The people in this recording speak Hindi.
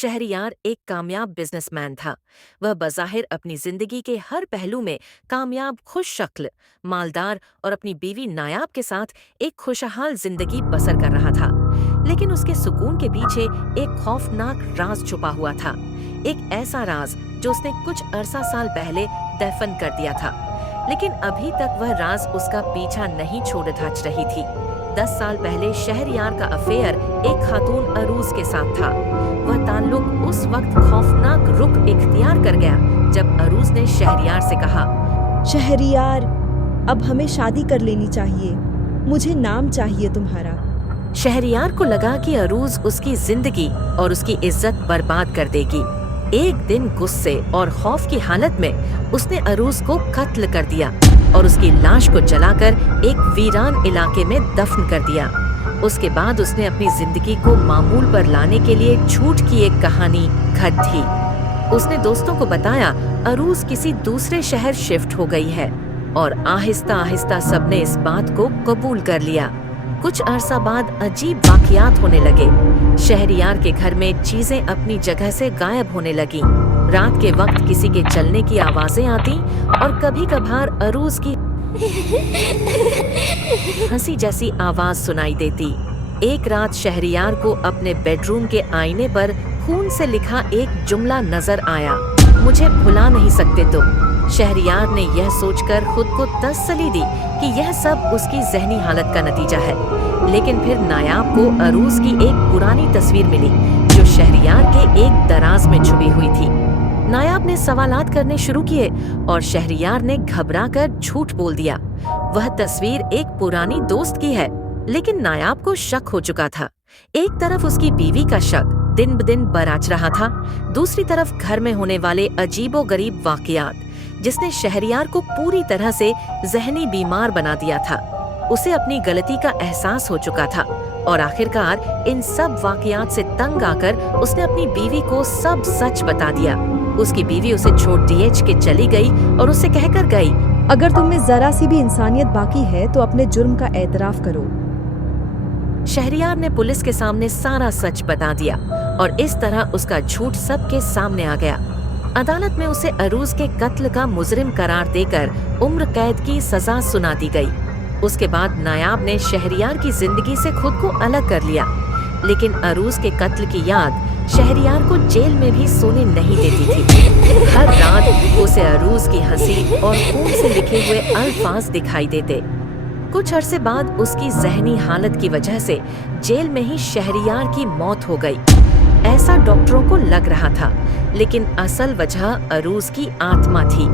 शहरयार एक कामयाब बिजनेसमैन था। वह बज़ाहिर अपनी जिंदगी के हर पहलू में कामयाब, खुश शक्ल, मालदार और अपनी बीवी नायाब के साथ एक खुशहाल जिंदगी बसर कर रहा था। लेकिन उसके सुकून के पीछे एक खौफनाक राज छुपा हुआ था। एक ऐसा राज जो उसने कुछ अरसा साल पहले दफन कर दिया था। लेकिन अभी तक वह राज उसका पीछा नहीं छोड़ धज रही थी। 10 साल पहले शहरयार का अफेयर एक खातून अरूज के साथ था। वह ताल्लुक उस वक्त खौफनाक रुख इख्तियार कर गया जब अरूज ने शहरयार से कहा, शहरयार, अब हमें शादी कर लेनी चाहिए। मुझे नाम चाहिए तुम्हारा। शहरयार को लगा कि अरूज उसकी जिंदगी और उसकी इज्जत बर्बाद कर देगी। एक दिन गुस्से और खौफ की हालत में उसने अरूज को कत्ल कर दिया और उसकी लाश को जलाकर एक वीरान इलाके में दफन कर दिया। उसके बाद उसने अपनी जिंदगी को मामूल पर लाने के लिए झूठ की एक कहानी घड़ दी। उसने दोस्तों को बताया अरूज किसी दूसरे शहर शिफ्ट हो गई है और आहिस्ता आहिस्ता सबने इस बात को कबूल कर लिया। कुछ अरसा बाद अजीब वाकयात होने लगे। शहरयार के घर में चीजें अपनी जगह से गायब होने लगी। रात के वक्त किसी के चलने की आवाजें आती और कभी कभार अरूज की हंसी जैसी आवाज सुनाई देती। एक रात शहरयार को अपने बेडरूम के आईने पर खून से लिखा एक जुमला नजर आया, मुझे भुला नहीं सकते तुम। शहरयार ने यह सोचकर खुद को तसल्ली दी कि यह सब उसकी जहनी हालत का नतीजा है। लेकिन फिर नायाब को अरूज की एक पुरानी तस्वीर मिली जो शहरयार के एक दराज में छुपी हुई थी। नायाब ने सवालात करने शुरू किए और शहरयार ने घबराकर झूठ बोल दिया। वह तस्वीर एक पुरानी दोस्त की है। लेकिन नायाब को शक हो चुका था। एक तरफ उसकी बीवी का शक दिन ब दिन बराच रहा था, दूसरी तरफ घर में होने वाले अजीबोगरीब वाकयात जिसने शहरयार को पूरी तरह से जहनी बीमार बना दिया था। उसे अपनी गलती का एहसास हो चुका था और आखिरकार इन सब वाकयात से तंग आकर उसने अपनी बीवी को सब सच बता दिया। उसकी बीवी उसे छोड़ डीएच के चली गई और उसे कहकर गई, अगर तुम में जरा सी भी इंसानियत बाकी है तो अपने जुर्म का एतराफ करो। शहरयार ने पुलिस के सामने सारा सच बता दिया और इस तरह उसका झूठ सबके सामने आ गया। अदालत में उसे अरूज के कत्ल का मुजरिम करार देकर उम्र कैद की सजा सुना दी गई। उसके बाद नायाब ने शहरयार की जिंदगी से खुद को अलग कर लिया। लेकिन अरूज के कत्ल की याद शहरयार को जेल में भी सोने नहीं देती थी। हर रात उसे अरूज की हंसी और खून से लिखे हुए अल्फाज दिखाई देते। कुछ अरसे बाद उसकी जहनी हालत की वजह से जेल में ही शहरयार की मौत हो गई। ऐसा डॉक्टरों को लग रहा था, लेकिन असल वजह अरूज की आत्मा थी।